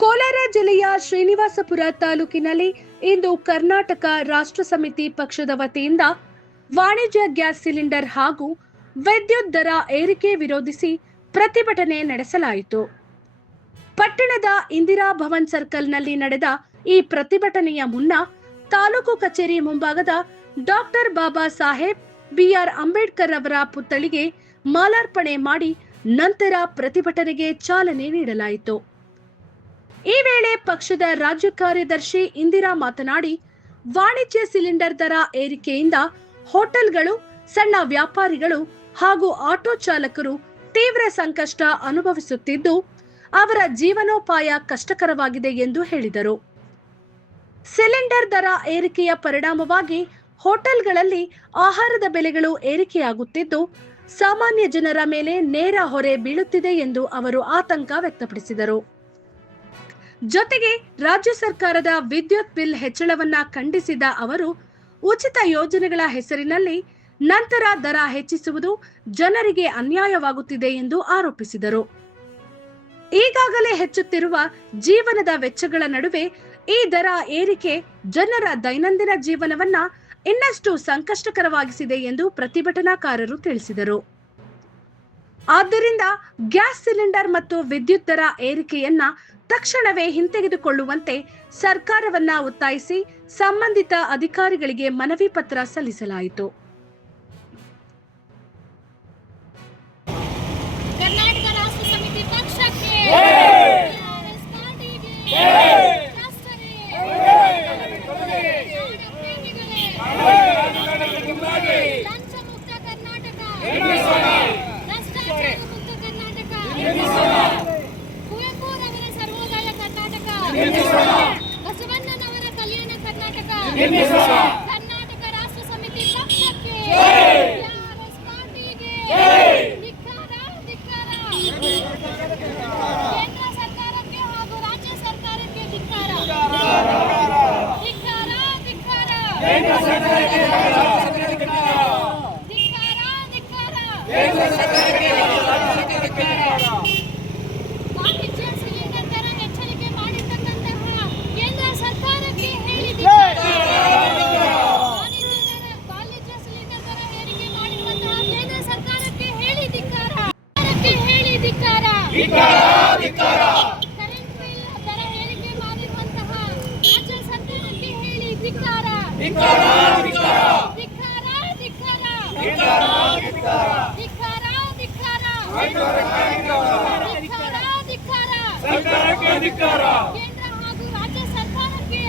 ಕೋಲಾರ ಜಿಲ್ಲೆಯ ಶ್ರೀನಿವಾಸಪುರ ತಾಲೂಕಿನಲ್ಲಿ ಇಂದು ಕರ್ನಾಟಕ ರಾಷ್ಟ್ರ ಸಮಿತಿ ಪಕ್ಷದ ವತಿಯಿಂದ ವಾಣಿಜ್ಯ ಗ್ಯಾಸ್ ಸಿಲಿಂಡರ್ ಹಾಗೂ ವಿದ್ಯುತ್ ದರ ಏರಿಕೆ ವಿರೋಧಿಸಿ ಪ್ರತಿಭಟನೆ ನಡೆಸಲಾಯಿತು. ಪಟ್ಟಣದ ಇಂದಿರಾ ಭವನ್ ಸರ್ಕಲ್ನಲ್ಲಿ ನಡೆದ ಈ ಪ್ರತಿಭಟನೆಯ ಮುನ್ನ ತಾಲೂಕು ಕಚೇರಿ ಮುಂಭಾಗದ ಡಾಕ್ಟರ್ ಬಾಬಾ ಸಾಹೇಬ್ ಬಿಆರ್ ಅಂಬೇಡ್ಕರ್ ಅವರ ಪುತ್ಥಳಿಗೆ ಮಾಲಾರ್ಪಣೆ ಮಾಡಿ ನಂತರ ಪ್ರತಿಭಟನೆಗೆ ಚಾಲನೆ ನೀಡಲಾಯಿತು. ಈ ವೇಳೆ ಪಕ್ಷದ ರಾಜ್ಯ ಕಾರ್ಯದರ್ಶಿ ಇಂದಿರಾ ಮಾತನಾಡಿ, ವಾಣಿಜ್ಯ ಸಿಲಿಂಡರ್ ದರ ಏರಿಕೆಯಿಂದ ಹೋಟೆಲ್ಗಳು, ಸಣ್ಣ ವ್ಯಾಪಾರಿಗಳು ಹಾಗೂ ಆಟೋ ಚಾಲಕರು ತೀವ್ರ ಸಂಕಷ್ಟ ಅನುಭವಿಸುತ್ತಿದ್ದು, ಅವರ ಜೀವನೋಪಾಯ ಕಷ್ಟಕರವಾಗಿದೆ ಎಂದು ಹೇಳಿದರು. ಸಿಲಿಂಡರ್ ದರ ಏರಿಕೆಯ ಪರಿಣಾಮವಾಗಿ ಹೋಟೆಲ್ಗಳಲ್ಲಿ ಆಹಾರದ ಬೆಲೆಗಳು ಏರಿಕೆಯಾಗುತ್ತಿದ್ದು, ಸಾಮಾನ್ಯ ಜನರ ಮೇಲೆ ನೇರ ಹೊರೆ ಬೀಳುತ್ತಿದೆ ಎಂದು ಅವರು ಆತಂಕ ವ್ಯಕ್ತಪಡಿಸಿದರು. ಜೊತೆಗೆ ರಾಜ್ಯ ಸರ್ಕಾರದ ವಿದ್ಯುತ್ ಬಿಲ್ ಹೆಚ್ಚಳವನ್ನ ಖಂಡಿಸಿದ ಅವರು, ಉಚಿತ ಯೋಜನೆಗಳ ಹೆಸರಿನಲ್ಲಿ ನಂತರ ದರ ಹೆಚ್ಚಿಸುವುದು ಜನರಿಗೆ ಅನ್ಯಾಯವಾಗುತ್ತಿದೆ ಎಂದು ಆರೋಪಿಸಿದರು. ಈಗಾಗಲೇ ಹೆಚ್ಚುತ್ತಿರುವ ಜೀವನದ ವೆಚ್ಚಗಳ ನಡುವೆ ಈ ದರ ಏರಿಕೆ ಜನರ ದೈನಂದಿನ ಜೀವನವನ್ನ ಇನ್ನಷ್ಟು ಸಂಕಷ್ಟಕರವಾಗಿಸಿದೆ ಎಂದು ಪ್ರತಿಭಟನಾಕಾರರು ತಿಳಿಸಿದರು. ಆದ್ದರಿಂದ ಗ್ಯಾಸ್ ಸಿಲಿಂಡರ್ ಮತ್ತು ವಿದ್ಯುತ್ ದರ ಏರಿಕೆಯನ್ನ ತಕ್ಷಣವೇ ಹಿಂತೆಗೆದುಕೊಳ್ಳುವಂತೆ ಸರ್ಕಾರವನ್ನ ಒತ್ತಾಯಿಸಿ ಸಂಬಂಧಿತ ಅಧಿಕಾರಿಗಳಿಗೆ ಮನವಿ ಪತ್ರ ಸಲ್ಲಿಸಲಾಯಿತು. ಕರ್ನಾಟಕ ರಾಷ್ಟ್ರ ಸಮಿತಿ ಪಕ್ಷಕ್ಕೆ ಲಂಚ ಮುಕ್ತ ಕರ್ನಾಟಕ, ಭ್ರಷ್ಟಾಚಾರ ಮುಕ್ತ ಕರ್ನಾಟಕ, ಕುವೆಂಪುರವರ ಸರ್ವೋದಯ ಕರ್ನಾಟಕ, ಬಸವಣ್ಣನವರ ಕಲ್ಯಾಣ ಕರ್ನಾಟಕ, ಕರ್ನಾಟಕ ರಾಷ್ಟ್ರ ಸಮಿತಿ ಪಕ್ಷಕ್ಕೆ ಟಿಆರ್ಎಸ್ ಪಾರ್ಟಿಗೆ ಧಿಕ್ಕಾರ, ಧಿಕ್ಕಾರ. ಕೇಂದ್ರ ಸರ್ಕಾರಕ್ಕೆ ಹಾಗೂ ರಾಜ್ಯ ಸರ್ಕಾರಕ್ಕೆ ಧಿಕ್ಕಾರ, ಧಿಕ್ಕಾರ, ಧಿಕ್ಕಾರ. ವಾಣಿಜ್ಯ ಸಿಲಿಂಡರ್ ದರ ಹೆಚ್ಚಳಿಕೆ ಮಾಡಿರ್ತಕ್ಕಂತಹ ಕೇಂದ್ರ ಸರ್ಕಾರಕ್ಕೆ ವಾಣಿಜ್ಯ ಸಿಲಿಂಡರ್ ದರ ಏರಿಕೆ ಮಾಡಿರುವಂತಹ ಕೇಂದ್ರ ಸರ್ಕಾರಕ್ಕೆ ಹೇಳಿ ಧಿಕ್ಕಾರ, ಕರೆಂಟ್ ಬಿಲ್ ದರ ಏರಿಕೆ ಮಾಡಿರುವಂತಹ ರಾಜ್ಯ ಸರ್ಕಾರಕ್ಕೆ ಹೇಳಿ ಧಿಕ್ಕಾರ, ಧಿಕ್ಕಾರ, ಕೇಂದ್ರ ಹಾಗೂ ರಾಜ್ಯ ಸರ್ಕಾರಕ್ಕೆ.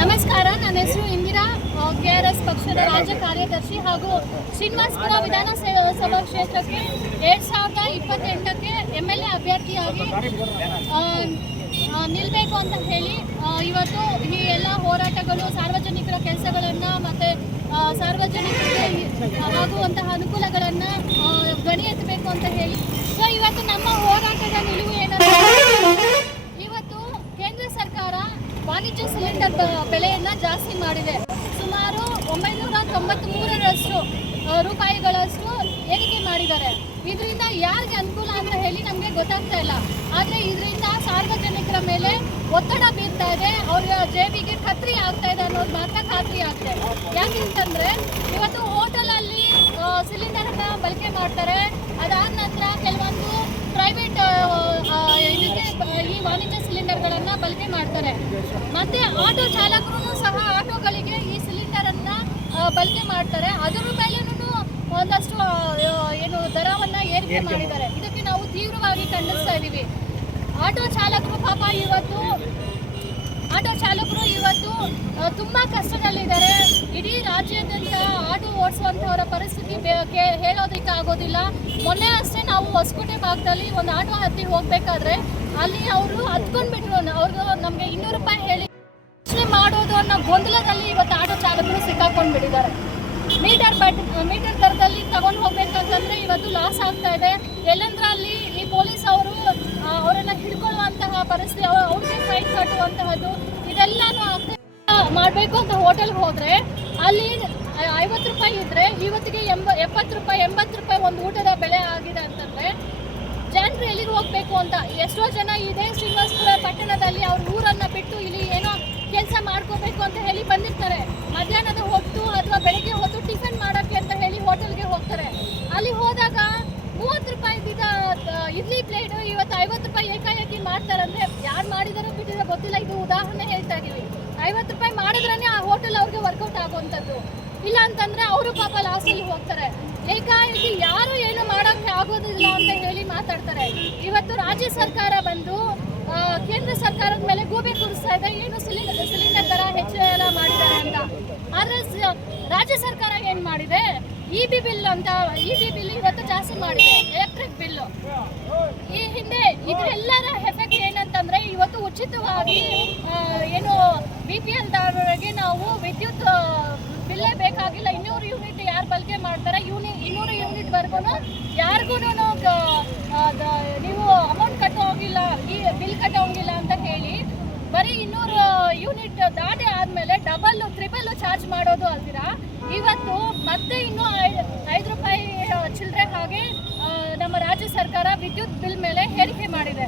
ನಮಸ್ಕಾರ, ನನ್ನ ಹೆಸರು ಇಂದಿರಾ, ಕೆಆರ್ಎಸ್ ಪಕ್ಷದ ರಾಜ್ಯ ಕಾರ್ಯದರ್ಶಿ ಹಾಗೂ ಶ್ರೀನಿವಾಸಪುರ ವಿಧಾನಸಭಾ ಕ್ಷೇತ್ರಕ್ಕೆ 2028ಕ್ಕೆ MLA ಅಭ್ಯರ್ಥಿಯಾಗಿ ನಿಲ್ಲಬೇಕು ಅಂತ ಹೇಳಿ ಇವತ್ತು ಈ ಎಲ್ಲ ಹೋರಾಟಗಳು, ಸಾರ್ವಜನಿಕರ ಕೆಲಸಗಳನ್ನು ಮತ್ತು ಸಾರ್ವಜನಿಕರಿಗೆ ಆಗುವಂತಹ ಅನುಕೂಲಗಳನ್ನು ಧ್ವನಿ ಎತ್ತಬೇಕು ಅಂತ ಹೇಳಿ ಇವತ್ತು ನಮ್ಮ ಹೋರಾಟದ ನಿಲುವು ಏನಂದ್ರೆ, ಇವತ್ತು ಕೇಂದ್ರ ಸರ್ಕಾರ ವಾಣಿಜ್ಯ ಸಿಲಿಂಡರ್ ಬೆಲೆಯನ್ನು ಜಾಸ್ತಿ ಮಾಡಿದೆ. ಸುಮಾರು 993ರಷ್ಟು ರೂಪಾಯಿಗಳಷ್ಟು ಏರಿಕೆ ಮಾಡಿದ್ದಾರೆ. ಇದರಿಂದ ಯಾರಿಗೆ ಅನುಕೂಲ ಅಂತ ಹೇಳಿ ನಮಗೆ ಗೊತ್ತಾಗ್ತಾ ಇಲ್ಲ. ಆದರೆ ಇದರಿಂದ ಸಾರ್ವಜನಿಕರ ಮೇಲೆ ಒತ್ತಡ ಬೀರ್ತಾ ಇದೆ, ಅವರ ಜೇಬಿಗೆ ಖಾತ್ರಿ ಆಗ್ತಾ ಇದೆ ಅನ್ನೋದು ಮಾತ್ರ ಖಾತ್ರಿ ಆಗಿದೆ. ಯಾಕೆಂತಂದರೆ ಇವತ್ತು ಹೋಟೆಲಲ್ಲಿ ಸಿಲಿಂಡರನ್ನು ಬಳಕೆ ಮಾಡ್ತಾರೆ. ಅದಾದ ನಂತರ ಕೆಲವೊಂದು ಪ್ರೈವೇಟ್ ಇದಕ್ಕೆ ಈ ವಾಣಿಜ್ಯ ಸಿಲಿಂಡರ್ಗಳನ್ನು ಬಳಕೆ ಮಾಡ್ತಾರೆ. ಮತ್ತು ಆಟೋ ಚಾಲಕರು ಸಹ ಆಟೋಗಳಿಗೆ ಈ ಸಿಲಿಂಡರನ್ನು ಬಳಕೆ ಮಾಡ್ತಾರೆ. ಅದರ ಮೇಲೂ ಒಂದಷ್ಟು ದರವನ್ನು ಏರಿಕೆ ಮಾಡಿದ್ದಾರೆ. ಇದಕ್ಕೆ ನಾವು ತೀವ್ರವಾಗಿ ಖಂಡಿಸ್ತಾ ಇದ್ದೀವಿ. ಆಟೋ ಚಾಲಕರು ಇವತ್ತು ತುಂಬ ಕಷ್ಟದಲ್ಲಿದ್ದಾರೆ. ಇಡೀ ರಾಜ್ಯಾದ್ಯಂತ ಆಟೋ ಓಡಿಸುವಂಥವರ ಪರಿಸ್ಥಿತಿ ಹೇಳೋದಕ್ಕೆ ಆಗೋದಿಲ್ಲ. ಮೊನ್ನೆ ಅಷ್ಟೇ ನಾವು ಹೊಸಕೋಟೆ ಭಾಗದಲ್ಲಿ ಒಂದು ಆಟೋ ಹತ್ತಿ ಹೋಗಬೇಕಾದ್ರೆ ಅಲ್ಲಿ ಅವರು ಹತ್ಕೊಂಡ್ಬಿಟ್ರು. ಅವ್ರಿಗೆ ನಮಗೆ 200 ರೂಪಾಯಿ ಹೇಳಿ ಮಾಡೋದು ಅನ್ನೋ ಗೊಂದಲದಲ್ಲಿ ಇವತ್ತು ಆಟೋ ಚಾಲಕರು ಸಿಕ್ಕಾಕೊಂಡ್ಬಿಟ್ಟಿದ್ದಾರೆ. ಮೀಟರ್ ದರದಲ್ಲಿ ತಗೊಂಡು ಹೋಗ್ಬೇಕಂತಂದ್ರೆ ಇವತ್ತು ಲಾಸ್ ಆಗ್ತಾ ಇದೆ. ಎಲ್ಲಂದ್ರೆ ಅಲ್ಲಿ ಈ ಪೊಲೀಸ್ ಅವರು ಅವರನ್ನು ಹಿಡ್ಕೊಳ್ಳುವಂತಹ ಪರಿಸ್ಥಿತಿ, ಅವ್ರಿಗೆ ಫೈನ್ ಕಟ್ಟುವಂತಹದ್ದು ಇದೆಲ್ಲಾನು ಮಾಡಬೇಕು ಅಂತ ಹೋಟೆಲ್ಗೆ ಹೋದರೆ ಅಲ್ಲಿ 50 ರೂಪಾಯಿ ಇದ್ದರೆ ಇವತ್ತಿಗೆ 70 ರೂಪಾಯಿ 80 ರೂಪಾಯಿ ಒಂದು ಊಟದ ಬೆಲೆ ಆಗಿದೆ ಅಂತಂದರೆ ಜನ ಜನರು ಎಲ್ಲಿಗೆ ಹೋಗ್ಬೇಕು ಅಂತ. ಎಷ್ಟೋ ಜನ ಇದೇ ಶ್ರೀನಿವಾಸಪುರ ಪಟ್ಟಣದಲ್ಲಿ ಅವ್ರ ಊರನ್ನ ಬಿಟ್ಟು ಇಲ್ಲಿ ಏನೋ ಕೆಲಸ ಮಾಡ್ಕೋಬೇಕು ಅಂತ ಹೇಳಿ ಬಂದಿರ್ತಾರೆ. ಮಧ್ಯಾಹ್ನದ ಹೊತ್ತು ಅಥವಾ ಬೆಳಗ್ಗೆ ಹೊತ್ತು ಟಿಫನ್ ಮಾಡೋಕ್ಕೆ ಅಂತ ಹೇಳಿ ಹೋಟೆಲ್ಗೆ ಹೋಗ್ತಾರೆ. ಅಲ್ಲಿ ಹೋದಾಗ 30 ರೂಪಾಯಿ ಇಡ್ಲಿ ಪ್ಲೇಟ್ ಇವತ್ತು 50 ರೂಪಾಯಿ ಏಕಾಏಕಿ ಮಾಡ್ತಾರಂದ್ರೆ ಯಾರು ಮಾಡಿದಾರೋ ಬಿಟ್ಟಿರೋ ಗೊತ್ತಿಲ್ಲ. ಇದು ಉದಾಹರಣೆ ಹೇಳ್ತಾ ಇದೀವಿ. 50 ರೂಪಾಯಿ ಮಾಡಿದ್ರೇನೆ ಆ ಹೋಟೆಲ್ ಅವ್ರಿಗೆ ವರ್ಕೌಟ್ ಆಗುವಂಥದ್ದು. ಇಲ್ಲ ಅಂತಂದ್ರೆ ಅವರು ಪಾಪ ಲಾಸಲ್ಲಿ ಹೋಗ್ತಾರೆ. ಏಕಾಏಕಿ ಯಾರು ಏನು ಮಾಡೋಕ್ಕೆ ಆಗೋದಿಲ್ಲ ಅಂತ ಹೇಳಿ ಮಾತಾಡ್ತಾರೆ. ಇವತ್ತು ರಾಜ್ಯ ಸರ್ಕಾರ ಬಂದು ಕೇಂದ್ರ ಸರ್ಕಾರದ ಮೇಲೆ ಗೂಬೆ ಕೂರಿಸ್ತಾ ಇದೆ, ಏನು ಸಿಲಿಂಡರ್ ದರ ಹೆಚ್ಚಳ ಮಾಡಿದ್ದಾರೆ ಅಂತ. ಆದ್ರೆ ರಾಜ್ಯ ಸರ್ಕಾರ ಏನ್ ಮಾಡಿದೆ, ಇಬಿ ಬಿಲ್ ಅಂತ, ಇಬಿ ಬಿಲ್ ಇವತ್ತು ಜಾಸ್ತಿ ಮಾಡಿದೆ, ಎಲೆಕ್ಟ್ರಿಕ್ ಬಿಲ್. ಈ ಹಿಂದೆ ಇದೆಲ್ಲರ ಎಫೆಕ್ಟ್ ಏನಂತಂದ್ರೆ ಇವತ್ತು ಉಚಿತವಾಗಿ ಏನು BPL ದಾರರಿಗೆ ನಾವು ವಿದ್ಯುತ್ ಬಿಲ್ಲೇ ಬೇಕಾಗಿಲ್ಲ. 200 ಯೂನಿಟ್ ಯಾರು ಬಳಕೆ ಮಾಡ್ತಾರೆ 200 ಯೂನಿಟ್ ವರ್ಗು ಯಾರಿಗೂ ನೀವು ಅಮೌಂಟ್ ಕಟ್ಟೋಗಿಲ್ಲ, ಈ ಬಿಲ್ ಕಟ್ಟೋಂಗಿಲ್ಲ ಅಂತ ಹೇಳಿ ಬರೀ 200 ಯೂನಿಟ್ ದಾಟಿ ಆದಮೇಲೆ ಡಬಲ್ ಟ್ರಿಬಲ್ ಚಾರ್ಜ್ ಮಾಡೋದು ಅಲ್ದಿರ ಇವತ್ತು ಮತ್ತೆ ಇನ್ನೂ 5 ರೂಪಾಯಿ ಚಿಲ್ಲರೆ ಹಾಗೆ ನಮ್ಮ ರಾಜ್ಯ ಸರ್ಕಾರ ವಿದ್ಯುತ್ ಬಿಲ್ ಮೇಲೆ ಹೇಳಿಕೆ ಮಾಡಿದೆ.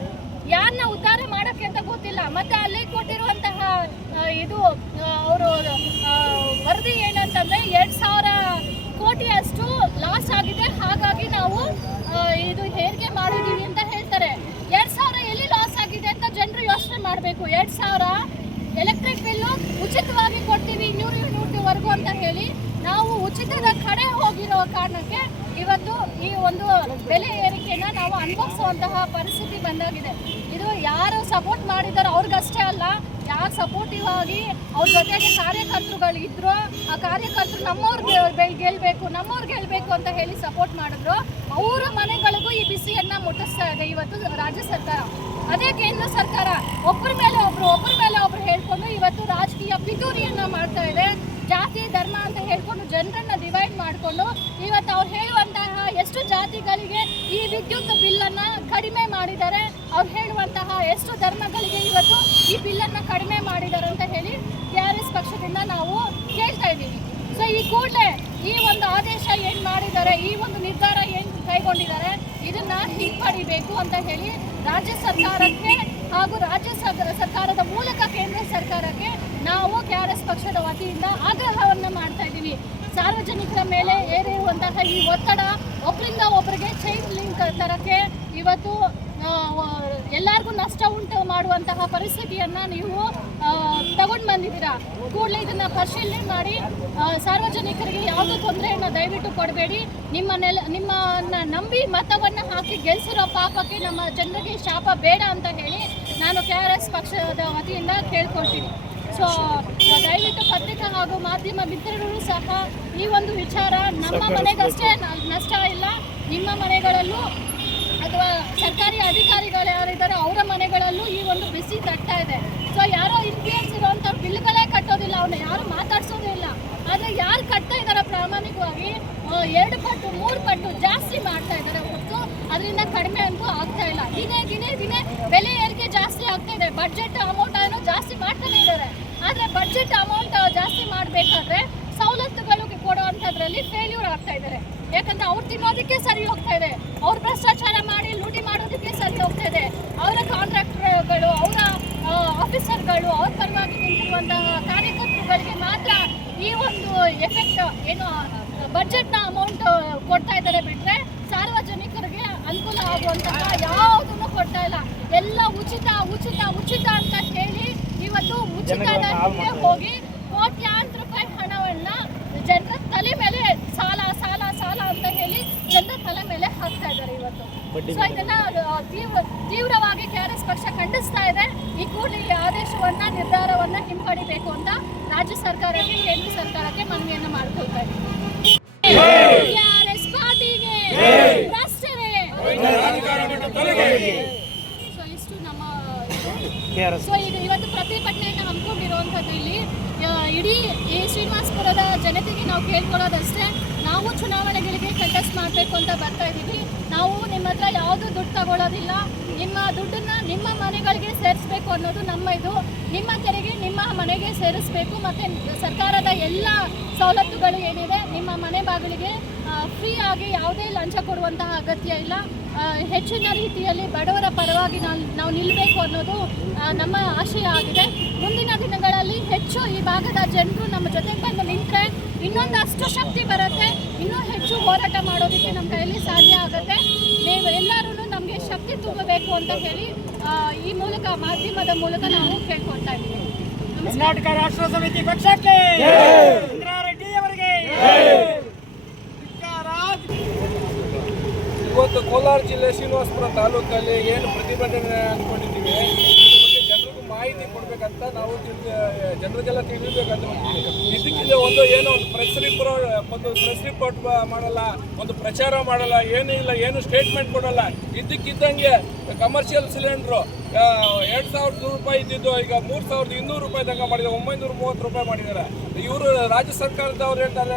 ಯಾರನ್ನ ಉದ್ಧಾರ ಮಾಡೋಕ್ಕೆ ಅಂತ ಗೊತ್ತಿಲ್ಲ. ಮತ್ತೆ ಅಲ್ಲಿ ಕೊಟ್ಟಿರುವಂತಹ ಇದು ಅವರು ವರದಿ ಏನಂತಂದ್ರೆ 2000 ಕೋಟಿಯಷ್ಟು ಲಾಸ್ ಆಗಿದೆ, ಹಾಗಾಗಿ ನಾವು ಇದು ಹೇರಿಕೆ ಮಾಡಿದೀವಿ ಅಂತ ಹೇಳ್ತಾರೆ. 2000 ಎಲ್ಲಿ ಲಾಸ್ ಆಗಿದೆ ಅಂತ ಜನರು ಯೋಚನೆ ಮಾಡಬೇಕು. 2000 ಎಲೆಕ್ಟ್ರಿಕ್ ಬಿಲ್ಲು ಉಚಿತವಾಗಿ ಕೊಡ್ತೀವಿ 200 ಯೂನಿಟ್ ವರ್ಗು ಅಂತ ಹೇಳಿ ನಾವು ಉಚಿತದ ಕಡೆ ಹೋಗಿರೋ ಕಾರಣಕ್ಕೆ ಇವತ್ತು ಈ ಒಂದು ಬೆಲೆ ಏರಿಕೆನ ನಾವು ಅನುಭವಿಸುವಂತಹ ಪರಿಸ್ಥಿತಿ ಬಂದಾಗಿದೆ. ಇದು ಯಾರು ಸಪೋರ್ಟ್ ಮಾಡಿದಾರೋ ಅವ್ರಿಗಷ್ಟೇ ಅಲ್ಲ, ಯಾರು ಸಪೋರ್ಟಿವ್ ಆಗಿ ಅವ್ರ ಜೊತೆಗೆ ಕಾರ್ಯಕರ್ತರುಗಳು ಇದ್ರು, ಆ ಕಾರ್ಯಕರ್ತರು ನಮ್ಮವ್ರಿಗೆ ಗೆಲ್ಬೇಕು ಅಂತ ಹೇಳಿ ಸಪೋರ್ಟ್ ಮಾಡಿದ್ರು, ಅವರ ಮನೆಗಳಿಗೂ ಈ ಬಿಸಿಯನ್ನ ಮುಟ್ಟಿಸ್ತಾ ಇದೆ ಇವತ್ತು ರಾಜ್ಯ ಸರ್ಕಾರ. ಅದೇ ಕೇಂದ್ರ ಸರ್ಕಾರ ಒಬ್ಬರ ಮೇಲೆ ಒಬ್ರು ಹೇಳ್ಕೊಂಡು ಇವತ್ತು ರಾಜಕೀಯ ಪಿತೂರಿಯನ್ನ ಮಾಡ್ತಾ ಇದೆ. ಜಾತಿ ಧರ್ಮ ಅಂತ ಹೇಳ್ಕೊಂಡು ಜನರನ್ನ ಡಿವೈಡ್ ಮಾಡಿಕೊಂಡು ಇವತ್ತು ಅವ್ರು ಹೇಳುವಂತಹ ಎಷ್ಟು ಜಾತಿಗಳಿಗೆ ಈ ವಿದ್ಯುತ್ ಬಿಲ್ಲನ್ನ ಕಡಿಮೆ ಮಾಡಿದ್ದಾರೆ, ಅವ್ರು ಹೇಳುವಂತಹ ಎಷ್ಟು ಧರ್ಮಗಳಿಗೆ ಇವತ್ತು ಈ ಬಿಲ್ಲನ್ನ ಕಡಿಮೆ ಮಾಡಿದ್ದಾರೆ ಅಂತ ಹೇಳಿ TRS ಪಕ್ಷದಿಂದ ನಾವು ಕೇಳ್ತಾ ಇದ್ದೀವಿ. ಸೊ ಈ ಕೂಡಲೇ ಈ ಒಂದು ಆದೇಶ ಏನು ಮಾಡಿದ್ದಾರೆ, ಈ ಒಂದು ನಿರ್ಧಾರ ಏನು ಕೈಗೊಂಡಿದ್ದಾರೆ, ಇದನ್ನ ಹಿಂಪಡಿಬೇಕು ಅಂತ ಹೇಳಿ ರಾಜ್ಯ ಸರ್ಕಾರಕ್ಕೆ ಹಾಗೂ ರಾಜ್ಯ ಸರ್ಕಾರದ ಮೂಲಕ ಕೇಂದ್ರ ಸರ್ಕಾರಕ್ಕೆ ನಾವು TRS ಪಕ್ಷದ ವತಿಯಿಂದ ಆಗ್ರಹವನ್ನು ಮಾಡ್ತಾ ಇದ್ದೀವಿ. ಸಾರ್ವಜನಿಕರ ಮೇಲೆ ಏರಿರುವಂತಹ ಈ ಒತ್ತಡ ಒಬ್ಬರಿಂದ ಒಬ್ಬರಿಗೆ ಚೈನ್ ಲಿಂಕ್ ತರಕ್ಕೆ ಇವತ್ತು ಎಲ್ಲರಿಗೂ ನಷ್ಟ ಉಂಟು ಮಾಡುವಂತಹ ಪರಿಸ್ಥಿತಿಯನ್ನು ನೀವು ತಗೊಂಡು ಬಂದಿದ್ದೀರಾ. ಕೂಡಲೇ ಇದನ್ನು ಪರಿಶೀಲನೆ ಮಾಡಿ ಸಾರ್ವಜನಿಕರಿಗೆ ಯಾವುದೇ ತೊಂದರೆಯನ್ನು ದಯವಿಟ್ಟು ಕೊಡಬೇಡಿ. ನಿಮ್ಮನ್ನ ನಂಬಿ ಮತವನ್ನು ಹಾಕಿ ಗೆಲ್ಲಿಸಿರೋ ಪಾಪಕ್ಕೆ ನಮ್ಮ ಜನರಿಗೆ ಶಾಪ ಬೇಡ ಅಂತ ಹೇಳಿ ನಾನು TRS ಪಕ್ಷದ ವತಿಯಿಂದ ಕೇಳ್ಕೊಳ್ತೀನಿ. ಸೊ ದಯವಿಟ್ಟು ಪತ್ರಿಕಾ ಹಾಗೂ ಮಾಧ್ಯಮ ಮಿತ್ರರು ಸಹ ಈ ಒಂದು ವಿಚಾರ ನಮ್ಮ ಮನೆಗಷ್ಟೇ ನಷ್ಟ ಇಲ್ಲ, ನಿಮ್ಮ ಮನೆಗಳಲ್ಲೂ ಅಥವಾ ಸರ್ಕಾರಿ ಅಧಿಕಾರಿಗಳು ಯಾರಿದ್ದಾರೆ ಅವರ ಮನೆಗಳಲ್ಲೂ ಈ ಒಂದು ಬಿಸಿ ತಟ್ತಾ ಇದೆ. ಸೊ ಯಾರೋ ಇನ್ಫ್ಲೂಯೆನ್ಸ್ ಇರುವಂಥ ಬಿಲ್ಗಳೇ ಕಟ್ಟೋದಿಲ್ಲ, ಅವ್ರನ್ನ ಯಾರು ಮಾತಾಡ್ಸೋದೇ ಇಲ್ಲ. ಆದರೆ ಯಾರು ಕಟ್ತಾ ಇದ್ದಾರೆ ಪ್ರಾಮಾಣಿಕವಾಗಿ 2 ಪಟ್ಟು 3 ಪಟ್ಟು ಜಾಸ್ತಿ ಮಾಡ್ತಾ ಇದ್ದಾರೆ ಹೊರತು ಅದರಿಂದ ಕಡಿಮೆ ಅಂತೂ ಆಗ್ತಾ ಇಲ್ಲ. ದಿನೇ ಬೆಲೆ ಏರಿಕೆ ಜಾಸ್ತಿ ಆಗ್ತಾ ಇದೆ. ಬಡ್ಜೆಟ್ ಅಮೌಂಟ್ ಅನ್ನು ಜಾಸ್ತಿ ಮಾಡ್ತಾನೆ ಇದ್ದಾರೆ. ಆದರೆ ಬಡ್ಜೆಟ್ ಅಮೌಂಟ್ ಜಾಸ್ತಿ ಮಾಡಬೇಕಾದ್ರೆ ಸವಲತ್ತುಗಳು ಕೊಡುವಂಥದ್ರಲ್ಲಿ ಫೇಲ್ಯೂರ್ ಆಗ್ತಾ ಇದ್ದಾರೆ. ಯಾಕಂದ್ರೆ ಅವ್ರು ತಿನ್ನೋದಕ್ಕೆ ಸರಿ ಹೋಗ್ತಾ ಇದೆ, ಅವ್ರು ಭ್ರಷ್ಟಾಚಾರ ಮಾಡಿ ಲೂಟಿ ಮಾಡೋದಕ್ಕೆ ಸರಿ ಹೋಗ್ತಾ ಇದೆ. ಅವರ ಕಾಂಟ್ರಾಕ್ಟರ್ಗಳು, ಅವರ ಆಫೀಸರ್ಗಳು, ಅವ್ರ ಪರವಾಗಿ ನಿಂತಿರುವಂತಹ ಕಾರ್ಯಕರ್ತರುಗಳಿಗೆ ಮಾತ್ರ ಈ ಒಂದು ಎಫೆಕ್ಟ್ ಏನು ಬಡ್ಜೆಟ್ನ ಅಮೌಂಟ್ ಕೊಡ್ತಾ ಇದ್ದಾರೆ ಬಿಟ್ಟರೆ ಸಾರ್ವಜನಿಕರಿಗೆ ಅನುಕೂಲ ಆಗುವಂತಹ ಯಾವುದನ್ನು ಕೊಡ್ತಾ ಇಲ್ಲ. ಎಲ್ಲ ಉಚಿತ ಅಂತ ಹೇಳಿ ಇವತ್ತು ಉಚಿತದ ಹಿಂದೆ ಹೋಗಿ ಕೋಟ್ಯಾಂತರ ರೂಪಾಯಿ ಹಣವನ್ನ ಜನರ ತಲೆ ಮೇಲೆ ಸಾಲ ಅಂತ ಹೇಳಿ ಜನರ ತಲೆ ಮೇಲೆ ಹಾಕ್ತಾ ಇದ್ದಾರೆ ಇವತ್ತು. ಸೊ ಇದನ್ನ ತೀವ್ರವಾಗಿ TRS ಪಕ್ಷ ಖಂಡಿಸ್ತಾ ಇದೆ. ಈ ಕೂಡಲೇ ಈ ಆದೇಶವನ್ನ ನಿರ್ಧಾರವನ್ನ ಹಿಂಪಡಿಬೇಕು ಅಂತ ರಾಜ್ಯ ಸರ್ಕಾರಕ್ಕೆ ಕೇಂದ್ರ ಸರ್ಕಾರಕ್ಕೆ ಮನವಿಯನ್ನ ಮಾಡ್ಕೊಳ್ತಾ ಇದ್ದೀವಿ. TRS ಪಾರ್ಟಿಗೆ ಭ್ರಷ್ಟರೇ. ಸೊ ಇಷ್ಟು ನಮ್ಮ ಸೊ ಈಗ ಇವತ್ತು ಪ್ರತಿಭಟನೆಯನ್ನು ಹಮ್ಮಿಕೊಂಡಿರುವಂಥದ್ದು ಇಲ್ಲಿ ಇಡೀ ಈ ಶ್ರೀನಿವಾಸಪುರದ ಜನತೆಗೆ ನಾವು ಕೇಳ್ಕೊಳ್ಳೋದಷ್ಟೇ, ನಾವು ಚುನಾವಣೆಗಳಿಗೆ ಕಂಟೆಸ್ಟ್ ಮಾಡಬೇಕು ಅಂತ ಬರ್ತಾ ಇದ್ದೀವಿ. ನಾವು ನಿಮ್ಮ ಹತ್ರ ಯಾವುದೂ ದುಡ್ಡು ತಗೊಳ್ಳೋದಿಲ್ಲ. ನಿಮ್ಮ ದುಡ್ಡನ್ನು ನಿಮ್ಮ ಮನೆಗಳಿಗೆ ಸೇರಿಸಬೇಕು ಅನ್ನೋದು ನಮ್ಮ ಇದು. ನಿಮ್ಮ ತೆರಿಗೆ ನಿಮ್ಮ ಮನೆಗೆ ಸೇರಿಸಬೇಕು ಮತ್ತು ಸರ್ಕಾರದ ಎಲ್ಲ ಸವಲತ್ತುಗಳು ಏನಿದೆ ನಿಮ್ಮ ಮನೆ ಬಾಗಿಲಿಗೆ ಫ್ರೀ ಆಗಿ ಯಾವುದೇ ಲಂಚ ಕೊಡುವಂತಹ ಅಗತ್ಯ ಇಲ್ಲ. ಹೆಚ್ಚಿನ ರೀತಿಯಲ್ಲಿ ಬಡವರ ಪರವಾಗಿ ನಾವು ನಿಲ್ಲಬೇಕು ಅನ್ನೋದು ನಮ್ಮ ಆಶಯ ಆಗಿದೆ. ಮುಂದಿನ ದಿನಗಳಲ್ಲಿ ಹೆಚ್ಚು ಈ ಭಾಗದ ಜನರು ನಮ್ಮ ಜೊತೆಗೆ ಬಂದು ನಿಂತರೆ ಇನ್ನೊಂದಷ್ಟು ಶಕ್ತಿ ಬರುತ್ತೆ, ಇನ್ನೂ ಹೆಚ್ಚು ಹೋರಾಟ ಮಾಡೋದಕ್ಕೆ ನಮ್ಮ ಕೈಯಲ್ಲಿ ಸಾಧ್ಯ ಆಗುತ್ತೆ. ನೀವು ಎಲ್ಲರೂ ನಮಗೆ ಶಕ್ತಿ ತುಂಬಬೇಕು ಅಂತ ಹೇಳಿ ಈ ಮೂಲಕ ಮಾಧ್ಯಮದ ಮೂಲಕ ನಾವು ಕೇಳ್ಕೊಳ್ತಾ ಇದ್ದೀವಿ. ಕರ್ನಾಟಕ ರಾಷ್ಟ್ರ ಸಮಿತಿ ಪಕ್ಷಕ್ಕೆ ಇಂದಿರಾ ರೆಡ್ಡಿ ಅವರಿಗೆ ಇವತ್ತು ಕೋಲಾರ ಜಿಲ್ಲೆ ಶ್ರೀನಿವಾಸಪುರ ತಾಲೂಕಲ್ಲಿ ಏನು ಪ್ರತಿಭಟನೆ ಅಂದ್ಕೊಂಡಿದ್ದೀವಿ, ಜನರಿಗೂ ಮಾಹಿತಿ ಕೊಡಬೇಕಂತ ನಾವು ಜನರಿಗೆಲ್ಲ ತಿಳಿಬೇಕಂತ ಇದಕ್ಕಿಂತ ಒಂದು ಏನೋ ಒಂದು ಪ್ರೆಸ್ ರಿಪೋರ್ಟ್ ಮಾಡಲ್ಲ, ಒಂದು ಪ್ರಚಾರ ಮಾಡಲ್ಲ, ಏನೂ ಇಲ್ಲ, ಏನು ಸ್ಟೇಟ್ಮೆಂಟ್ ಕೊಡಲ್ಲ. ಇದ್ದಕ್ಕಿದ್ದಂಗೆ ಕಮರ್ಷಿಯಲ್ ಸಿಲಿಂಡ್ರು 2,000 ರೂಪಾಯಿ ಇದ್ದಿದ್ದು ಈಗ 3,200 ರೂಪಾಯಿ ತನಕ ಮಾಡಿದ್ದಾರೆ, 930 ರೂಪಾಯಿ ಮಾಡಿದ್ದಾರೆ. ಇವರು ರಾಜ್ಯ ಸರ್ಕಾರದವ್ರು ಹೇಳ್ತಾರೆ,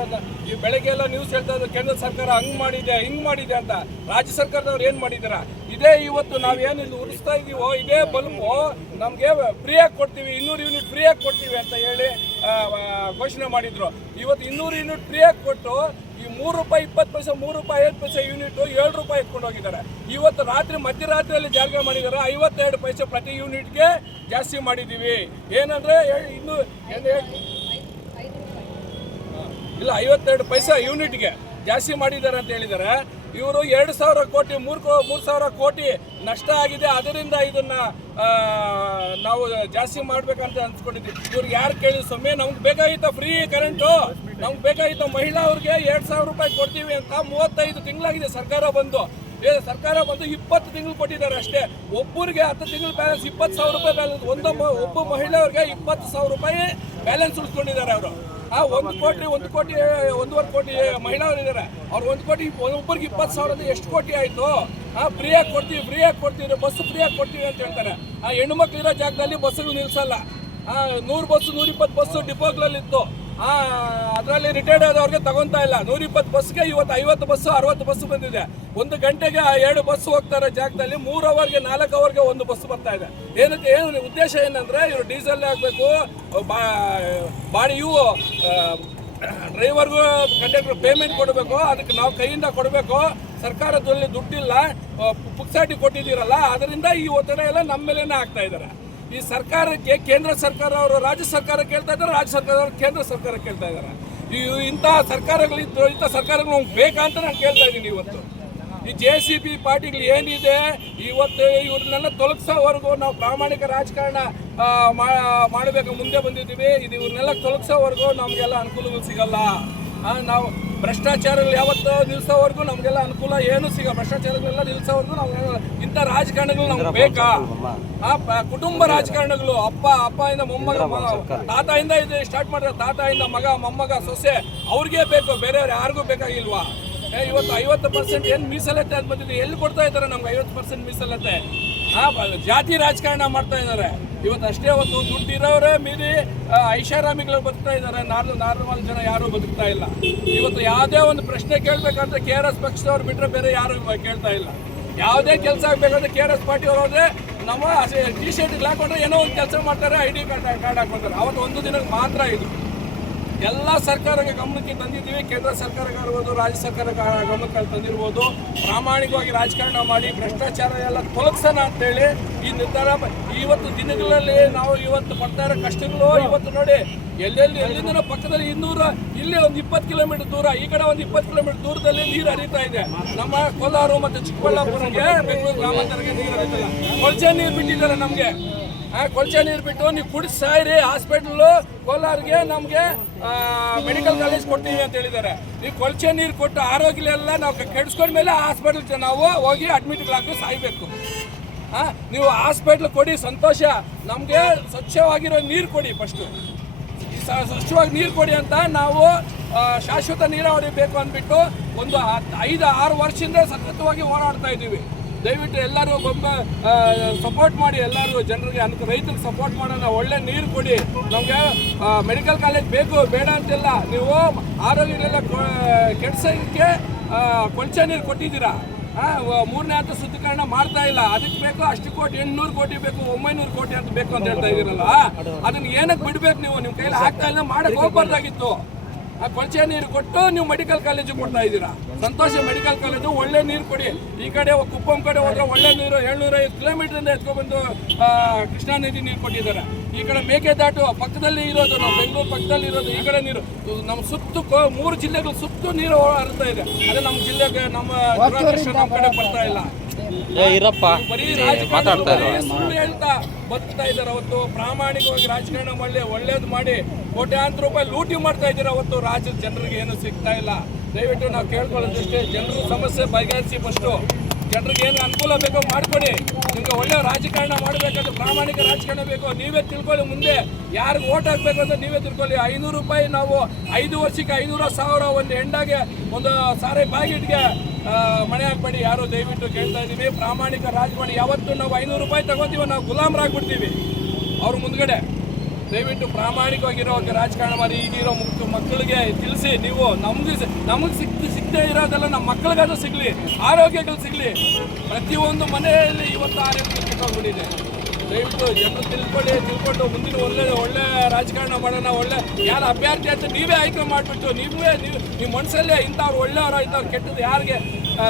ಈ ಬೆಳಗ್ಗೆ ಎಲ್ಲ ನ್ಯೂಸ್ ಹೇಳ್ತಾ ಇದ್ದಾರೆ ಕೇಂದ್ರ ಸರ್ಕಾರ ಹಂಗೆ ಮಾಡಿದೆ ಹಿಂಗೆ ಮಾಡಿದೆ ಅಂತ. ರಾಜ್ಯ ಸರ್ಕಾರದವ್ರು ಏನು ಮಾಡಿದಾರ? ಇದೇ ಇವತ್ತು ನಾವೇನು ಇಲ್ಲಿ ಉರಿಸ್ತಾ ಇದೀವೋ ಇದೇ ಬಲ್ಬು ನಮಗೆ ಫ್ರೀಯಾಗಿ ಕೊಡ್ತೀವಿ, 200 ಯೂನಿಟ್ ಫ್ರೀಯಾಗಿ ಕೊಡ್ತೀವಿ ಅಂತ ಹೇಳಿ ಘೋಷಣೆ ಮಾಡಿದ್ರು. ಇವತ್ತು 200 ಯೂನಿಟ್ ಫ್ರೀಯಾಗಿ ಕೊಟ್ಟು ಈ ₹3.20, ₹3.50 ಯೂನಿಟ್ 7 ರೂಪಾಯಿ ಎತ್ಕೊಂಡು ಹೋಗಿದ್ದಾರೆ. ಇವತ್ತು ಮಧ್ಯರಾತ್ರಿಯಲ್ಲಿ ಜಾರಿಗೆ ಮಾಡಿದ್ದಾರೆ, 52 ಪೈಸೆ ಪ್ರತಿ ಯೂನಿಟ್ಗೆ ಜಾಸ್ತಿ ಮಾಡಿದ್ದೀವಿ. ಏನಂದರೆ ಇನ್ನು ಇಲ್ಲ 52 ಪೈಸೆ ಯೂನಿಟ್ಗೆ ಜಾಸ್ತಿ ಮಾಡಿದ್ದಾರೆ ಅಂತ ಹೇಳಿದ್ದಾರೆ. ಇವರು 2,000 ಕೋಟಿ 3,000 ಕೋಟಿ ನಷ್ಟ ಆಗಿದೆ, ಅದರಿಂದ ಇದನ್ನ ನಾವು ಜಾಸ್ತಿ ಮಾಡ್ಬೇಕಂತ ಅನ್ಸ್ಕೊಂಡಿದ್ವಿ. ಇವ್ರಿಗೆ ಯಾರು ಕೇಳಿ ಸ್ವಾಮಿ, ನಮ್ಗೆ ಬೇಕಾಗಿತ್ತ ಫ್ರೀ ಕರೆಂಟು, ನಮ್ಗೆ ಬೇಕಾಗಿತ್ತ ಮಹಿಳಾ ಅವ್ರಿಗೆ 2,000 ರೂಪಾಯಿ ಕೊಡ್ತೀವಿ ಅಂತ 35 ತಿಂಗಳಾಗಿದೆ ಸರ್ಕಾರ ಬಂದು 20 ತಿಂಗಳು ಕೊಟ್ಟಿದ್ದಾರೆ ಅಷ್ಟೇ. ಒಬ್ಬರಿಗೆ 10 ತಿಂಗಳು ಬ್ಯಾಲೆನ್ಸ್ 20,000 ರೂಪಾಯಿ ಬ್ಯಾಲೆನ್ಸ್, ಒಬ್ಬ ಮಹಿಳೆಯವ್ರಿಗೆ 20,000 ರೂಪಾಯಿ ಬ್ಯಾಲೆನ್ಸ್ ಉಳಿಸ್ಕೊಂಡಿದ್ದಾರೆ ಅವರು. 1 ಕೋಟಿ 1.5 ಕೋಟಿ ಮಹಿಳೆಯರು ಇದ್ದಾರೆ, ಅವ್ರು 1 ಕೋಟಿ ಒಬ್ಬರಿಗೆ 20,000 ಎಷ್ಟು ಕೋಟಿ ಆಯಿತು? ಫ್ರೀಯಾಗಿ ಕೊಡ್ತೀವಿ ಬಸ್ ಫ್ರೀಯಾಗಿ ಕೊಡ್ತೀವಿ ಅಂತ ಹೇಳ್ತಾರೆ. ಹೆಣ್ಣು ಮಕ್ಳು ಇರೋ ಜಾಗದಲ್ಲಿ ಬಸ್ಸುಗಳು ನಿಲ್ಲಿಸಲ್ಲ. 100 ಬಸ್ಸು 120 ಬಸ್ಸು ಡಿಪೋಗಳಲ್ಲಿತ್ತು, ಅದರಲ್ಲಿ ರಿಟೈರ್ಡ್ ಆದವ್ರಿಗೆ ತಗೊಂತಾ ಇಲ್ಲ. 120 ಬಸ್ಗೆ ಇವತ್ತು 50 ಬಸ್ಸು 60 ಬಸ್ಸು ಬಂದಿದೆ. 1 ಗಂಟೆಗೆ 2 ಬಸ್ ಹೋಗ್ತಾರೆ ಜಾಗದಲ್ಲಿ, 3 ಅವರ್ಗೆ 4 ಅವರ್ಗೆ 1 ಬಸ್ ಬರ್ತಾ ಇದೆ. ಏನು ಉದ್ದೇಶ ಏನಂದ್ರೆ ಇವರು ಡೀಸೆಲ್ ಆಗಬೇಕು, ಇವು ಡ್ರೈವರ್ಗೂ ಕಂಡಕ್ಟರ್ ಪೇಮೆಂಟ್ ಕೊಡಬೇಕು, ಅದಕ್ಕೆ ನಾವು ಕೈಯಿಂದ ಕೊಡಬೇಕು. ಸರ್ಕಾರದಲ್ಲಿ ದುಡ್ಡಿಲ್ಲ, ಪುಕ್ಸಾಟಿ ಕೊಟ್ಟಿದ್ದೀರಲ್ಲ, ಅದರಿಂದ ಈ ಒತ್ತಡ ಎಲ್ಲ ನಮ್ಮ ಮೇಲೇನೆ ಆಗ್ತಾ ಇದ್ದಾರೆ. ಈ ಸರ್ಕಾರಕ್ಕೆ ಕೇಂದ್ರ ಸರ್ಕಾರ ಅವರು ರಾಜ್ಯ ಸರ್ಕಾರ ಕೇಳ್ತಾ ಇದ್ದಾರೆ, ರಾಜ್ಯ ಸರ್ಕಾರದವರು ಕೇಂದ್ರ ಸರ್ಕಾರ ಕೇಳ್ತಾ ಇದ್ದಾರೆ. ಇಂಥ ಸರ್ಕಾರಗಳು ನಮ್ಗೆ ಬೇಕಾ ಅಂತ ನಾನು ಕೇಳ್ತಾ ಇದ್ದೀನಿ. ಇವತ್ತು ಈ JCB ಪಾರ್ಟಿಗಳು ಏನಿದೆ, ಇವತ್ತು ಇವ್ರನ್ನೆಲ್ಲ ತೊಲಗಿಸೋವರೆಗೂ ನಾವು ಪ್ರಾಮಾಣಿಕ ರಾಜಕಾರಣ ಮಾಡಬೇಕು ಮುಂದೆ ಬಂದಿದ್ದೀವಿ. ಇವ್ರನ್ನೆಲ್ಲ ತೊಲಗಿಸೋವರೆಗೂ ನಮಗೆಲ್ಲ ಅನುಕೂಲಗಳು ಸಿಗಲ್ಲ. ನಾವು ಭ್ರಷ್ಟಾಚಾರಗಳು ಯಾವತ್ತೂ ನಿಲ್ಲಿಸೋವರೆಗೂ ನಮಗೆಲ್ಲ ಅನುಕೂಲ ಏನು ಭ್ರಷ್ಟಾಚಾರಗಳೆಲ್ಲ ನಿಲ್ಲಿಸೋವರೆಗೂ ನಾವು ಇಂಥ ರಾಜಕಾರಣಗಳು ನಮ್ಗೆ ಬೇಕಾ? ಕುಟುಂಬ ರಾಜಕಾರಣಗಳು, ಅಪ್ಪಯಿಂದ ಮೊಮ್ಮಗ, ತಾತದಿಂದ ಇದು ಸ್ಟಾರ್ಟ್ ಮಾಡಿದ್ರೆ ತಾತದಿಂದ ಮಗ, ಮೊಮ್ಮಗ, ಸೊಸೆ, ಅವ್ರಿಗೆ ಬೇಕು, ಬೇರೆಯವ್ರು ಯಾರಿಗೂ ಬೇಕಾಗಿಲ್ವಾ? ಇವತ್ತು 50% ಏನು ಮೀಸಲಾತಿ ಅಂತ ಬಂದಿದೆ, ಎಲ್ಲಿ ಕೊಡ್ತಾ ಇದ್ದಾರೆ ನಮ್ಗೆ 50% ಮೀಸಲಾತಿ? ಜಾತಿ ರಾಜಕಾರಣ ಮಾಡ್ತಾ ಇದ್ದಾರೆ. ಇವತ್ತು ಅಷ್ಟೇ ಹೊತ್ತು ದುಡ್ಡಿರೋರೇ ಮೀರಿ ಐಷಾರಾಮಿಗಳು ಬದುಕ್ತಾ ಇದ್ದಾರೆ, ನಾರ್ಮಲ್ ಜನ ಯಾರೂ ಬದುಕ್ತಾ ಇಲ್ಲ. ಇವತ್ತು ಯಾವುದೇ ಒಂದು ಪ್ರಶ್ನೆ ಕೇಳಬೇಕಂದ್ರೆ KRS ಪಕ್ಷದವ್ರು ಬಿಟ್ಟರೆ ಬೇರೆ ಯಾರು ಕೇಳ್ತಾ ಇಲ್ಲ. ಯಾವುದೇ ಕೆಲಸ ಆಗಬೇಕಂದ್ರೆ KRS ಪಾರ್ಟಿಯವರು ಹೋದ್ರೆ ನಮ್ಮ ಟಿ ಶರ್ಟ್ ಹಾಕೊಂಡ್ರೆ ಏನೋ ಒಂದು ಕೆಲಸ ಮಾಡ್ತಾರೆ, ID ಕಾರ್ಡ್ ಹಾಕೊಳ್ತಾರೆ. ಅವತ್ತು ಒಂದು ದಿನಕ್ಕೆ ಮಾತ್ರ ಇದು. ಎಲ್ಲ ಸರ್ಕಾರಕ್ಕೆ ಗಮನಕ್ಕೆ ತಂದಿದ್ದೀವಿ, ಕೇಂದ್ರ ಸರ್ಕಾರಕ್ಕೆ ಇರ್ಬೋದು, ರಾಜ್ಯ ಸರ್ಕಾರ ಗಮನಕ್ಕೆ ತಂದಿರ್ಬೋದು. ಪ್ರಾಮಾಣಿಕವಾಗಿ ರಾಜಕಾರಣ ಮಾಡಿ ಭ್ರಷ್ಟಾಚಾರ ಎಲ್ಲ ತೊಲಗಿಸೋಣ ಅಂತೇಳಿ ಈ ನಿರ್ಧಾರ. ಇವತ್ತು ದಿನಗಳಲ್ಲಿ ನಾವು ಇವತ್ತು ಪಡ್ತಾ ಇರೋ ಕಷ್ಟಗಳು ಇವತ್ತು ನೋಡಿ, ಎಲ್ಲಿಂದ ಪಕ್ಕದಲ್ಲಿ 200 ಇಲ್ಲಿ ಒಂದು 20 ಕಿಲೋಮೀಟರ್ ದೂರ, ಈ ಕಡೆ ಒಂದು 20 ಕಿಲೋಮೀಟರ್ ದೂರದಲ್ಲಿ ನೀರು ಹರಿತಾ ಇದೆ. ನಮ್ಮ ಕೋಲಾರ ಮತ್ತು ಚಿಕ್ಕಬಳ್ಳಾಪುರಕ್ಕೆ, ಬೆಂಗಳೂರು ಗ್ರಾಮಾಂತರಕ್ಕೆ ನೀರು ಹರಿತಿಲ್ಲ. ಕೊಳಚೆ ನೀರು ಬಿಟ್ಟಿದ್ದಾರೆ ನಮಗೆ. ಕೊಳಚೆ ನೀರು ಬಿಟ್ಟು ನೀವು ಕುಡಿಸಿ ಸಾಯಿರಿ, ಹಾಸ್ಪಿಟಲ್ಲು ಕೋಲಾರ್ಗೆ ನಮಗೆ ಮೆಡಿಕಲ್ ಕಾಲೇಜ್ ಕೊಡ್ತೀವಿ ಅಂತ ಹೇಳಿದ್ದಾರೆ. ನೀವು ಕೊಳಚೆ ನೀರು ಕೊಟ್ಟು ಆರೋಗ್ಯಲೆಲ್ಲ ನಾವು ಕೆಡಿಸ್ಕೊಂಡ್ಮೇಲೆ ಹಾಸ್ಪಿಟಲ್ ನಾವು ಹೋಗಿ ಅಡ್ಮಿಟ್ಗಳಾಗಿ ಸಾಯ್ಬೇಕು. ನೀವು ಹಾಸ್ಪಿಟ್ಲ್ ಕೊಡಿ, ಸಂತೋಷ. ನಮಗೆ ಸ್ವಚ್ಛವಾಗಿರೋ ನೀರು ಕೊಡಿ, ಫಸ್ಟು ಸ್ವಚ್ಛವಾಗಿ ನೀರು ಕೊಡಿ ಅಂತ ನಾವು ಶಾಶ್ವತ ನೀರಾವರಿ ಬೇಕು ಅಂದ್ಬಿಟ್ಟು ಒಂದು 5-6 ವರ್ಷದಿಂದ ಸತತವಾಗಿ ಹೋರಾಡ್ತಾ ಇದ್ದೀವಿ. ದಯವಿಟ್ಟು ಎಲ್ಲರೂ ಸಪೋರ್ಟ್ ಮಾಡಿ, ಎಲ್ಲರೂ ಜನರಿಗೆ ರೈತರಿಗೆ ಸಪೋರ್ಟ್ ಮಾಡೋಣ. ಒಳ್ಳೆ ನೀರು ಕೊಡಿ ನಮಗೆ. ಮೆಡಿಕಲ್ ಕಾಲೇಜ್ ಬೇಕು ಬೇಡ ಅಂತಿಲ್ಲ, ನೀವು ಆರೋಗ್ಯನೆಲ್ಲ ಕೆಡ್ಸೋಕ್ಕೆ ಕೊಳಚೆ ನೀರು ಕೊಟ್ಟಿದ್ದೀರಾ. 3ನೇ ಹಂತ ಶುದ್ಧೀಕರಣ ಮಾಡ್ತಾ ಇಲ್ಲ, ಅದಕ್ಕೆ ಬೇಕು ಅಷ್ಟು ಕೋಟಿ, 800 ಕೋಟಿ ಬೇಕು, 900 ಕೋಟಿ ಅಂತ ಬೇಕು ಅಂತ ಹೇಳ್ತಾ ಇದ್ದೀರಲ್ಲ, ಅದನ್ನ ಏನಕ್ಕೆ ಬಿಡ್ಬೇಕು? ನೀವು ನಿಮ್ಮ ಕೈಯಲ್ಲಿ ಆಗ್ತಾ ಇಲ್ಲ, ಮಾಡಕ್ಕೆ ಹೋಗ್ಬಾರ್ದಾಗಿತ್ತು. ಆ ಕೊಳಚೆ ನೀರು ಕೊಟ್ಟು ನೀವು ಮೆಡಿಕಲ್ ಕಾಲೇಜು ಕೊಡ್ತಾ ಇದ್ದೀರಾ. ಸಂತೋಷ ಮೆಡಿಕಲ್ ಕಾಲೇಜು ಒಳ್ಳೆ ನೀರು ಕೊಡಿ. ಈ ಕಡೆ ಕುಪ್ಪಂ ಕಡೆ ಹೋದ್ರೆ ಒಳ್ಳೆ ನೀರು 750 ಕಿಲೋಮೀಟರ್ ಎತ್ಕೊಬಂದು ಕೃಷ್ಣಾ ನದಿ ನೀರು ಕೊಟ್ಟಿದ್ದಾರೆ. ಈ ಕಡೆ ಮೇಕೆದಾಟು ಪಕ್ಕದಲ್ಲಿ ಇರೋದು, ನಾವು ಬೆಂಗಳೂರು ಪಕ್ಕದಲ್ಲಿ ಇರೋದು. ಈ ಕಡೆ ನೀರು ನಮ್ಮ ಸುತ್ತು 3 ಜಿಲ್ಲೆಗಳು ಸುತ್ತು ನೀರು ಹರಿತಾ ಇದೆ. ಅದೇ ನಮ್ಮ ಜಿಲ್ಲೆಗೆ ನಮ್ಮ ಕಡೆ ಬರ್ತಾ ಇಲ್ಲ. ಬರೀ ರಾಜಕಾರಣ ಸುಳ್ಳು ಹೇಳ್ತಾ ಬರ್ತಾ ಇದ್ದಾರೆ. ಅವತ್ತು ಪ್ರಾಮಾಣಿಕವಾಗಿ ರಾಜಕಾರಣ ಮಾಡಿ ಒಳ್ಳೇದು ಮಾಡಿ ಕೋಟ್ಯಾಂತರ ರೂಪಾಯಿ ಲೂಟಿ ಮಾಡ್ತಾ ಇದ್ದೀರಾ. ಅವತ್ತು ರಾಜ್ಯದ ಜನರಿಗೆ ಏನು ಸಿಗ್ತಾ ಇಲ್ಲ. ದಯವಿಟ್ಟು ನಾವು ಕೇಳ್ಕೊಳ್ಳೋದಷ್ಟೇ, ಜನರ ಸಮಸ್ಯೆ ಬಗೆಹರಿಸಿ. ಫಸ್ಟು ಜನರಿಗೆ ಏನು ಅನುಕೂಲ ಬೇಕೋ ಮಾಡಿಕೊಡಿ. ನಿಮಗೆ ಒಳ್ಳೆ ರಾಜಕಾರಣ ಮಾಡಬೇಕಂದ್ರೆ ಪ್ರಾಮಾಣಿಕ ರಾಜಕಾರಣ ಬೇಕು. ನೀವೇ ತಿಳ್ಕೊಳ್ಳಿ, ಮುಂದೆ ಯಾರಿಗೆ ಓಟ್ ಹಾಕಬೇಕು ಅಂತ ನೀವೇ ತಿಳ್ಕೊಳ್ಳಿ. 500 ರೂಪಾಯಿ ನಾವು 5 ವರ್ಷಕ್ಕೆ 500,000 ಒಂದು ಹೆಂಡಾಗೆ ಒಂದು ಸಾರಿ ಬ್ಯಾಗೆಟ್ಗೆ ಮನೆ ಹಾಕ್ಬೇಡಿ ಯಾರು. ದಯವಿಟ್ಟು ಕೇಳ್ತಾ ಇದ್ದೀವಿ, ಪ್ರಾಮಾಣಿಕ ರಾಜಕಾರಣ. ಯಾವತ್ತು ನಾವು 500 ರೂಪಾಯಿ ತಗೋತೀವೋ ನಾವು ಗುಲಾಮರಾಗ್ಬಿಡ್ತೀವಿ ಅವ್ರ ಮುಂದ್ಗಡೆ. ದಯವಿಟ್ಟು ಪ್ರಾಮಾಣಿಕವಾಗಿರೋ ರಾಜಕಾರಣ ಮಾಡಿ. ಈಗಿರೋ ಮಕ್ಕಳಿಗೆ ತಿಳಿಸಿ, ನೀವು ನಮಗೆ ಸಿಗದೇ ಇರೋದೆಲ್ಲ ನಮ್ಮ ಮಕ್ಕಳಿಗಾದ್ರೂ ಸಿಗಲಿ, ಆರೋಗ್ಯಗಳು ಸಿಗಲಿ. ಪ್ರತಿಯೊಂದು ಮನೆಯಲ್ಲಿ ಇವತ್ತು ಆರೋಗ್ಯ ಸಿಕ್ಕೋಗ್ಬಿಟ್ಟಿದೆ. ದಯವಿಟ್ಟು ಜನರು ತಿಳ್ಕೊಂಡು ಮುಂದಿನ ಒಳ್ಳೆ ರಾಜಕಾರಣ ಮಾಡೋಣ. ಒಳ್ಳೆ ಯಾರು ಅಭ್ಯರ್ಥಿ ಅಂತ ನೀವೇ ಆಯ್ಕೆ ಮಾಡಿಬಿಟ್ಟು ನಿಮ್ಮ ಮನಸ್ಸಲ್ಲೇ ಇಂಥವ್ರು ಒಳ್ಳೆಯವರು ಇಂಥವ್ರು ಕೆಟ್ಟದ್ದು ಯಾರಿಗೆ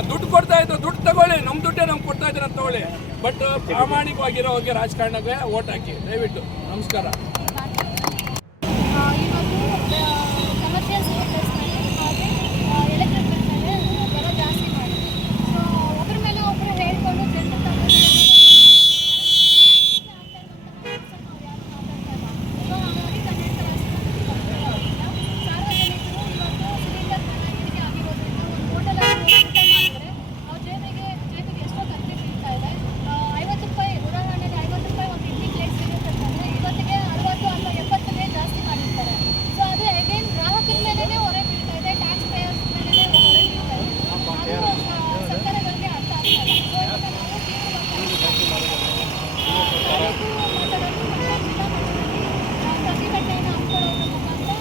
ದುಡ್ಡು ಕೊಡ್ತಾ ಇದ್ರು ದುಡ್ಡು ತಗೊಳ್ಳಿ, ನಮ್ಮ ದುಡ್ಡೇ ನಮ್ಗೆ ಕೊಡ್ತಾ ಇದ್ದಾರೆ ಅಂತ ತಗೊಳ್ಳಿ. ಬಟ್ ಪ್ರಾಮಾಣಿಕವಾಗಿರೋ ರಾಜಕಾರಣಕ್ಕೆ ಓಟ್ ಹಾಕಿ ದಯವಿಟ್ಟು. ನಮಸ್ಕಾರ. ಕಮರ್ಷಿಯಲ್ ವೆಹಿಕಲ್ಸ್ನಲ್ಲಿ ಹಾಗೆ ಎಲೆಕ್ಟ್ರಿಕ್ ವೆಹಿಕಲ್ಸ್ನಲ್ಲಿ ದರ ಜಾಸ್ತಿ ಮಾಡಿ, ಸೊ ಒಬ್ಬರ ಮೇಲೆ ಒಬ್ಬರು ಹೇಳ್ಕೊಂಡು ಜನರು ಸೊ ಹಾಗಾಗಿ ಕರ್ನಾಟಕ ಸಾರ್ವಜನಿಕರು ಇವತ್ತು ಸಿಲಿಂಡರ್ ಏರಿಕೆ ಆಗಿರೋದ್ರಿಂದ ಒಂದು ಹೋಟೆಲಲ್ಲಿ ಊಟ ಮಾಡಿದ್ರೆ ಅವ್ರ ಜೇಬಿಗೆ ಎಷ್ಟೋ ಖರ್ಚು ಬೀಳ್ತಾ ಇದೆ. 50 ರೂಪಾಯಿ ಉದಾಹರಣೆಗೆ 50 ರೂಪಾಯಿ ಒಂದು ಇಡ್ಲಿ ಪ್ಲೇಟ್ ಸಿಗುತ್ತಂತಂದರೆ ಇವತ್ತಿಗೆ 60 ಅಥವಾ 70ಗೆ ಜಾಸ್ತಿ ಮಾಡಿರ್ತಾರೆ. ಸೊ ಅದು ಅಗೇನ್ ಗ್ರಾಹಕರ ಮೇಲೇ ಹೊರೆ ಬೀಳ್ತಾ ಇದೆ, ಟ್ಯಾಕ್ಸ್ ಪೇಯರ್ಸ್ ಮೇಲೇ ಹೊರೆ ಬೀಳ್ತಾ ಇದೆ. ಅದು ಸರ್ಕಾರಗಳಿಗೆ ಅರ್ಥ ಆಗ್ತಾ ಇಲ್ಲ. ಸೊ ಇದನ್ನು ನಾವು ಪ್ರತಿಭಟನೆಯನ್ನು ಹಮ್ಮಿಕೊಳ್ಳೋದ್ರ ಮುಖಾಂತರ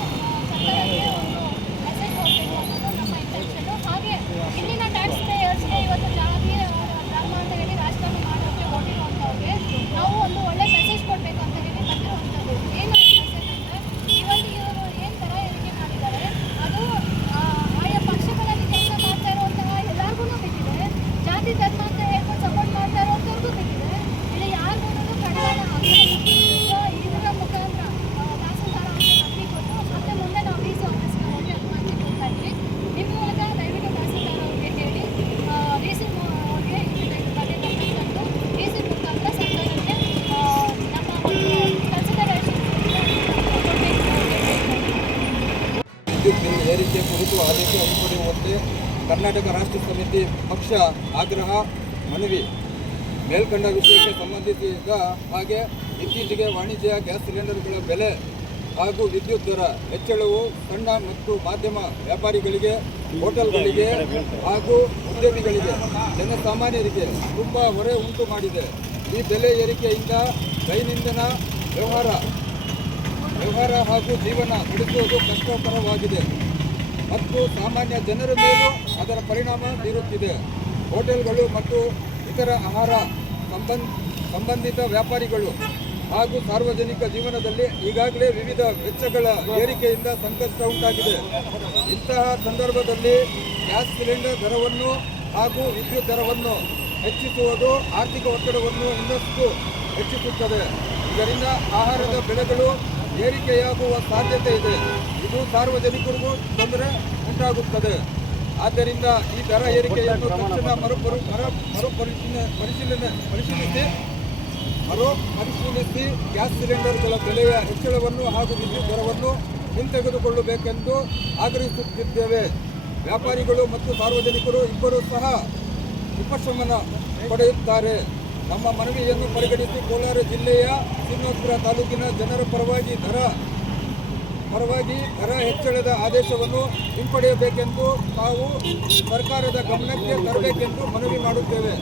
ಸರ್ಕಾರಕ್ಕೆ ಒಂದು ಮೆಸೇಜ್ ಹೋಗಬೇಕು ಅನ್ನೋದು ನಮ್ಮ ಇಂಟೆನ್ಷನ್ನು. ಹಾಗೆ ಇಲ್ಲಿನ ಟ್ಯಾಕ್ಸ್ ಪೇಯರ್ಸ್ಗೆ ಇವತ್ತು ಜಾತಿ ಧರ್ಮ ಅಂತ ಹೇಳಿ ರಾಜಕಾರಣ ಮಾಡೋಕ್ಕೆ ಹೊರಟಿರುವಂಥವ್ರಿಗೆ ನಾವು ಒಂದು ಒಳ್ಳೆ ಮೆಸೇಜ್ ಕೊಡಬೇಕು ಅಂತ ಹೇಳಿ ಬಂದಿರುವಂಥದ್ದು. ಏನು ಮೆಸೇಜ್ ಅಂದರೆ, ಇವತ್ತು ಇವರು ಏನು ದರ ಏರಿಕೆ ಮಾಡಿದ್ದಾರೆ ಅದು ಆಯಾ ಪಕ್ಷಗಳಲ್ಲಿ ಕೆಲಸ ಮಾಡ್ತಾ ಇರುವಂತಹ ಎಲ್ಲರಿಗೂ ಬಿಟ್ಟಿದೆ. ಜಾತಿ ಧರ್ಮ ಅಂತ ಹೇಳ್ಕೊಂಡು ಸಪೋರ್ಟ್ ಮಾಡ್ತಾ ಇರೋಂಥವ್ರಿಗೂ ಬಿಟ್ಟಿದೆ. ಇಲ್ಲಿ ಯಾರಿಗೂ ಕಡಿವಾಣ ಆಗ್ತಾ ಇಲ್ಲ. ಸೊ ಇದರ ಮುಖಾಂತರ ತಹಸೀಲ್ದಾರ್ ಅವರಿಗೆ ಮನವಿ ಕೊಟ್ಟು ಮತ್ತೆ ಮುಂದೆ ನಾವು ಡಿ ಸಿ ಆಫೀಸ್ಗೆ ಹೋಗಿ ಅನುಮತಿ ಕೊಡ್ತಾ ಇದ್ವಿ. ನಿಮ್ಮ ಮೂಲಕ ದಯವಿಟ್ಟು ತಹಸೀಲ್ದಾರ್ ಅವರಿಗೆ ಹೇಳಿ ಡಿ ಸಿ ಅವ್ರಿಗೆ ಇದ್ರ ಬಗ್ಗೆ ಗಮನ ತಂದು ಡಿ ಸಿ ಮುಖಾಂತರ ಸರ್ಕಾರಕ್ಕೆ ನಮ್ಮ ಕನ್ಸಿಡರೇಷನ್ ವಿದ್ಯುತ್ ಬಿಲ್ ಏರಿಕೆ ಕುರಿತು ಆದೇಶ ಹಿಂಪಡೆಯುವಂತೆ ಕರ್ನಾಟಕ ರಾಷ್ಟ್ರ ಸಮಿತಿ ಪಕ್ಷ ಆಗ್ರಹ ಮನವಿ. ಮೇಲ್ಕಂಡ ವಿಷಯಕ್ಕೆ ಸಂಬಂಧಿಸಿದ ಹಾಗೆ ಇತ್ತೀಚೆಗೆ ವಾಣಿಜ್ಯ ಗ್ಯಾಸ್ ಸಿಲಿಂಡರ್ಗಳ ಬೆಲೆ ಹಾಗೂ ವಿದ್ಯುತ್ ದರ ಹೆಚ್ಚಳವು ಸಣ್ಣ ಮತ್ತು ಮಾಧ್ಯಮ ವ್ಯಾಪಾರಿಗಳಿಗೆ, ಹೋಟೆಲ್ಗಳಿಗೆ ಹಾಗೂ ಉದ್ಯಮಿಗಳಿಗೆ, ಜನಸಾಮಾನ್ಯರಿಗೆ ತುಂಬ ಹೊರೆ ಉಂಟು ಮಾಡಿದೆ. ಈ ಬೆಲೆ ಏರಿಕೆಯಿಂದ ದೈನಂದಿನ ವ್ಯವಹಾರ ಹಾಗೂ ಜೀವನ ನಡೆಸುವುದು ಕಷ್ಟಕರವಾಗಿದೆ ಮತ್ತು ಸಾಮಾನ್ಯ ಜನರ ಮೇಲೂ ಅದರ ಪರಿಣಾಮ ಬೀರುತ್ತಿದೆ. ಹೋಟೆಲ್ಗಳು ಮತ್ತು ಇತರ ಆಹಾರ ಸಂಬಂಧಿತ ವ್ಯಾಪಾರಿಗಳು ಹಾಗೂ ಸಾರ್ವಜನಿಕ ಜೀವನದಲ್ಲಿ ಈಗಾಗಲೇ ವಿವಿಧ ವೆಚ್ಚಗಳ ಏರಿಕೆಯಿಂದ ಸಂಕಷ್ಟ ಉಂಟಾಗಿದೆ. ಇಂತಹ ಸಂದರ್ಭದಲ್ಲಿ ಗ್ಯಾಸ್ ಸಿಲಿಂಡರ್ ದರವನ್ನು ಹಾಗೂ ವಿದ್ಯುತ್ ದರವನ್ನು ಹೆಚ್ಚಿಸುವುದು ಆರ್ಥಿಕ ಒತ್ತಡವನ್ನು ಇನ್ನಷ್ಟು ಹೆಚ್ಚಿಸುತ್ತದೆ. ಇದರಿಂದ ಆಹಾರದ ಬೆಲೆಗಳು ಏರಿಕೆಯಾಗುವ ಸಾಧ್ಯತೆ ಇದೆ. ಇದು ಸಾರ್ವಜನಿಕರಿಗೂ ತೊಂದರೆ ಉಂಟಾಗುತ್ತದೆ. ಆದ್ದರಿಂದ ಈ ದರ ಏರಿಕೆಯನ್ನು ತಕ್ಷಣ ಮರುಪರಿಶೀಲಿಸಿ ಗ್ಯಾಸ್ ಸಿಲಿಂಡರ್ಗಳ ಬೆಲೆಯ ಹೆಚ್ಚಳವನ್ನು ಹಾಗೂ ವಿದ್ಯುತ್ ದರವನ್ನು ಹಿಂತೆಗೆದುಕೊಳ್ಳಬೇಕೆಂದು ಆಗ್ರಹಿಸುತ್ತಿದ್ದೇವೆ. ವ್ಯಾಪಾರಿಗಳು ಮತ್ತು ಸಾರ್ವಜನಿಕರು ಇಬ್ಬರೂ ಸಹ ಉಪಶಮನ ಪಡೆಯುತ್ತಾರೆ. ನಮ್ಮ ಮನವಿಯನ್ನು ಪರಿಗಣಿಸಿ ಕೋಲಾರ ಜಿಲ್ಲೆಯ ಶ್ರೀನಿವಾಸಪುರ ತಾಲೂಕಿನ ಜನರ ಪರವಾಗಿ ದರ ಹೆಚ್ಚಳದ ಆದೇಶವನ್ನು ಹಿಂಪಡೆಯಬೇಕೆಂದು ನಾವು ಸರ್ಕಾರದ ಗಮನಕ್ಕೆ ತರಬೇಕೆಂದು ಮನವಿ ಮಾಡುತ್ತೇವೆ.